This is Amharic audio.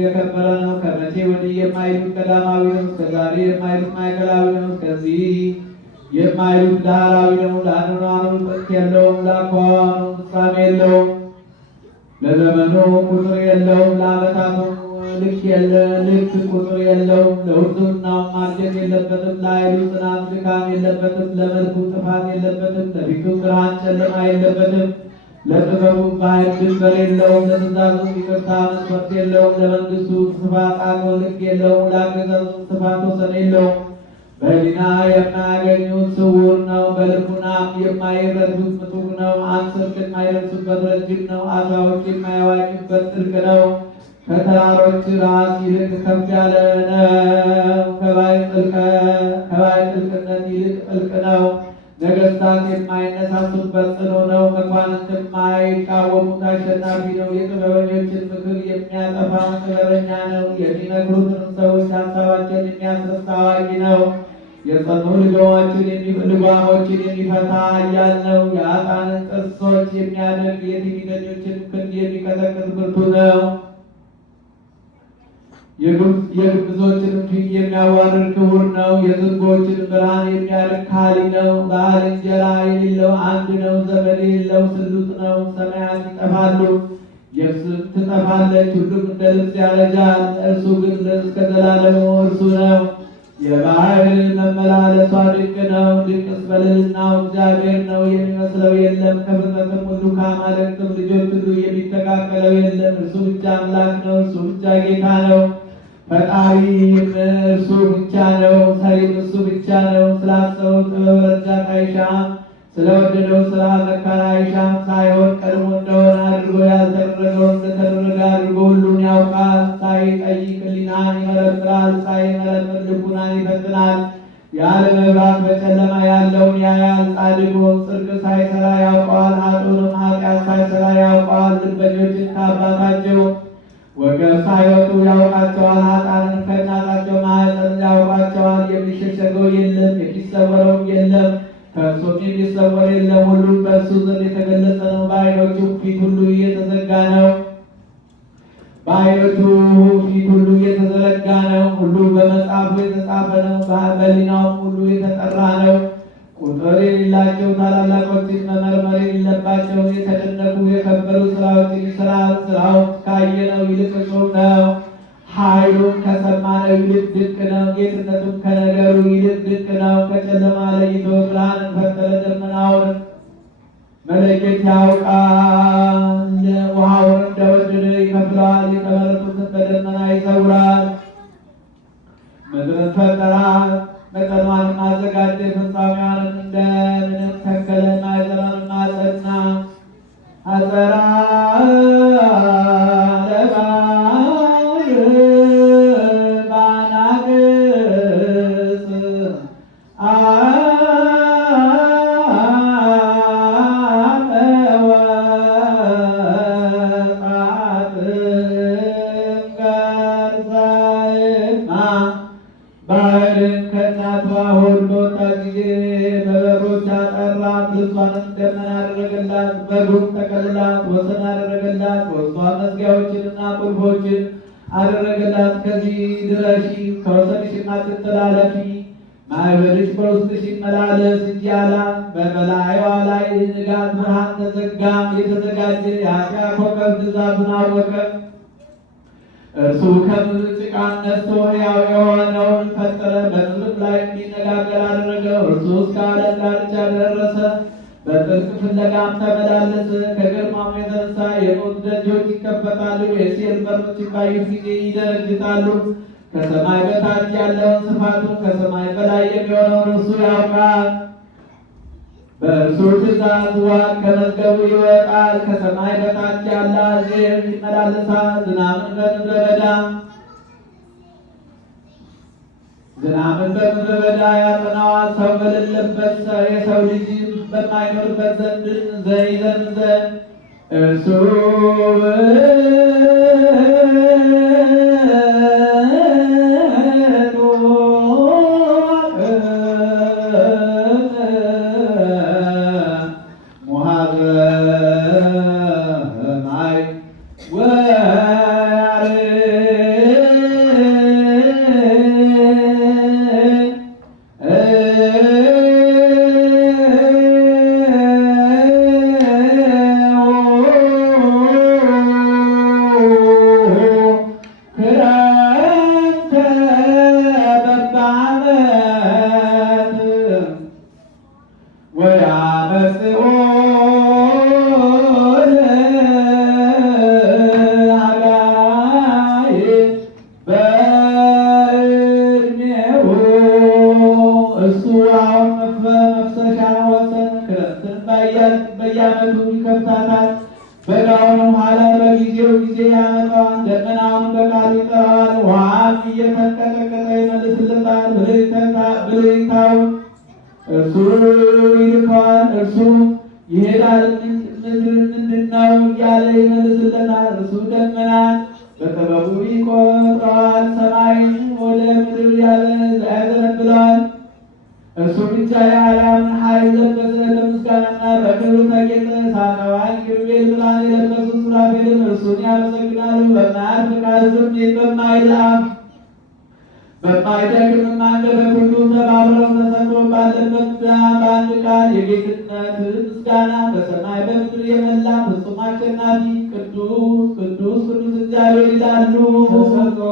የከበረ ነው። ከመቼ ወዲህ የማይሉት ቀዳማዊ ነው። እስከዛሬ የማይሉት ማዕከላዊ ነው። እስከዚህ የማይሉት ዳህራዊ ነው። ለአኗኗሩ ጥንት የለውም። ለአኳኋኑ ፍጻሜ የለውም። ለዘመኑ ቁጥር የለውም። ለዓመታቱ ልክ ቁጥር የለውም። ለውርዝናው ማርጀት የለበትም። ለኃይሉ ጽናት ድካም የለበትም። ለመልኩ ጥፋት የለበትም። ለፊቱ ብርሃን ጨለማ የለበትም። ለጥበቡ ባሕር ድንበር የለውም። ለትእዛዙ ይቅርታ መስፈርት የለውም። ለመንግሥቱ ስፋት አቅም ልክ የለውም። ለአገዛዙ ስፋት ወሰን የለውም። በሕሊና የማያገኙት ስውር ነው። በልቡናም የማይረዱት ምጡቅ ነው። አንስርት የማይደርሱበት ረጅም ነው። ዓሣዎች የማያዋኙበት ጥልቅ ነው። ከተራሮች ራስ ይልቅ ከፍ ያለ ነው። ከባሕር ጥልቅነት ይልቅ ጥልቅ ነው። ነገሥታት የማይነሳሱበት ጽኑ ነው። መኳንንት የማይቃወሙት አሸናፊ ነው። የጥበበኞችን ምክር የሚያጠፋ ጥበበኛ ነው። የሚመክሩትንም ሰዎች ሀሳባቸውን የሚያስረሳ አዋቂ ነው። የጸኑ ልጓሞችን የሚፈታ ኃያል ነው። የኃጥአንን ጥርሶች የሚያደርግ የትዕቢተኞችን ክንድ የሚቀጠቅጥ ብርቱ ነው። የግብዞችንም ፊት የሚያዋርድ ክቡር ነው። የዝንጎችን ብርሃን የሚያርቅ ካሊ ነው። ባልንጀራ የሌለው አንድ ነው። ዘመድ የሌለው ስሉጥ ነው። ሰማያት ይጠፋሉ፣ የብስም ትጠፋለች፣ ሁሉም እንደ ልብስ ያረጃል። እርሱ ግን እስከ ዘላለሙ እርሱ ነው። የባሕር መመላለሷ ድንቅ ነው። ድንቅስ በልዕልናው እግዚአብሔር ነው። የሚመስለው የለም። ከፍጥረትም ሁሉ ከአማልክትም ልጆች ሁሉ የሚተካከለው የለም። እርሱ ብቻ አምላክ ነው። እርሱ ብቻ ጌታ ነው። ፈጣሪም እርሱ ብቻ ነው። ሰሪም እሱ ብቻ ነው። ስላሰበው ጥበብ ረዳት አይሻም። ስለወደደው ስራ መካር አይሻም። ሳይሆን ቀድሞ እንደሆነ አድርጎ ያልተደረገው እንደተደረገ አድርጎ ሁሉን ያውቃል። ሳይጠይቅ ሕሊናን ይመረምራል። ሳይመረምር ልቡናን ይፈትናል። ያለ መብራት በጨለማ ያለውን ያያል። ጻድቁን ጽድቅ ሳይሰራ ያውቀዋል። ኃጥኡንም ኃጢአት ሳይሰራ ያውቀዋል። ልበኞችን ከአባታቸው ወገብ ሳይወጡ ያውቃቸዋል። ኃጥአንን ከእናታቸው ማኅፀን ያውቃቸዋል። የሚሸሸገው የለም፣ የሚሰወረውም የለም፣ ከእርሱም የሚሰወር የለም። ሁሉም በእርሱ ዘንድ የተገለጸ ነው። በዓይኖቹም ፊት ሁሉ እየተዘጋ ነው። በዓይኖቹ ፊት ሁሉ እየተዘረጋ ነው። ሁሉ በመጽሐፉ የተጻፈ ነው። በሕሊናውም ሁሉ የተጠራ ነው። ቁጥር የሌላቸው ታላላቆችን መመርመር የሌለባቸው የተደነቁ የከበሩ ስራዎችን ይሰራል። ስራው ካየነው ይልቅ እጹብ ነው። ኃይሉም ከሰማነው ይልቅ ድንቅ ነው። ጌትነቱም ከነገሩ ይልቅ ድንቅ ነው። ከጨለማ ለይቶ ብርሃንን ፈጠረ። ደመናውን መለየት ያውቃል። ውሃውን እንደወደደ ይከፍለዋል። የተመረጡትን በደመና ይሰውራል። ምድርን ፈጠራት፣ መጠኗንም አዘጋጀ። ፍጻሜዋንም እንደምንም ተከለ። ማዕዘኗንም አጸና። አጸራ ባሕርን ከእናቷ ሆድ በወጣ ጊዜ በበሮች አጠራት። ልብሷንም ደመና አደረገላት፣ በጉም ጠቀልላት፣ ወሰን አደረገላት። በውስጧ መዝጊያዎችንና ቁልፎችን አደረገላት። ከዚህ ድረሺ፣ ከወሰንሽም አትተላለፊ፣ ማዕበልሽ በውስጥሽ ይመላለስ እንጂ አላት። በበላይዋ ላይ ንጋት ብርሃን ተዘጋም። የተዘጋጀ የኃጢአት ኮከብ ትእዛዙን አወቀ። እርሱ ከምድር ጭቃ ነስቶ ሕያው የሆነውን ፈጠረ። በምድር ላይ እንዲነጋገር አደረገው። እርሱ እስከ ዓለም ዳርቻ ደረሰ፣ በጥልቅ ፍለጋም ተመላለሰ። ከግርማው የተነሳ የሞት ደጆች ይከፈታሉ፣ የሲኦል በሮች ባዩት ጊዜ ይደነግጣሉ። ከሰማይ በታች ያለውን ስፋቱን ከሰማይ በላይ የሚሆነውን እርሱ ያውቃል። በእርሱ ትእዛዝ ዋግ ከመዝገቡ ይወጣል። ከሰማይ በታች ያለ አዜብ ይመላለሳል። ዝናምን በምድረ በዳ ያጸናዋል። ሰው በሌለበት የሰው ልጅ በማይኖርበት ዘንድ ይዘን ዘንድ እርሱ ወያሬ ይጠራዋል፣ ውሃም እየተንቀጠቀጠ ይመልስለታል። ብልጭታውን እርሱ ይልከዋል፣ እርሱ ይሄዳል፣ ምድር ምንድነው እያለ ይመልስለታል። እርሱ ደመናን በጥበቡ ይቆጥረዋል፣ ሰማይን ወደ ምድር ያዘነብለዋል። እርሱ ብቻ የዓለምን ኃይል ለበሰ፣ በምስጋናና በክብር ተጌጠ። ሳጠዋኝ ኪሩቤል ብርሃን የለበሱ ሱራፌልም እርሱን ያመሰግናሉ። በማያልፍ ቃል ስሜት በማይደክም አንደበት ሁሉ ተባብረው ተሰምሮ ባለበት በአንድ ቃል የጌትነት ምስጋና በሰማይ በምድር የመላ ፍጹም አሸናፊ ቅዱስ ቅዱስ ቅዱስ እግዚአብሔር ይላሉ። ተሰጥኦ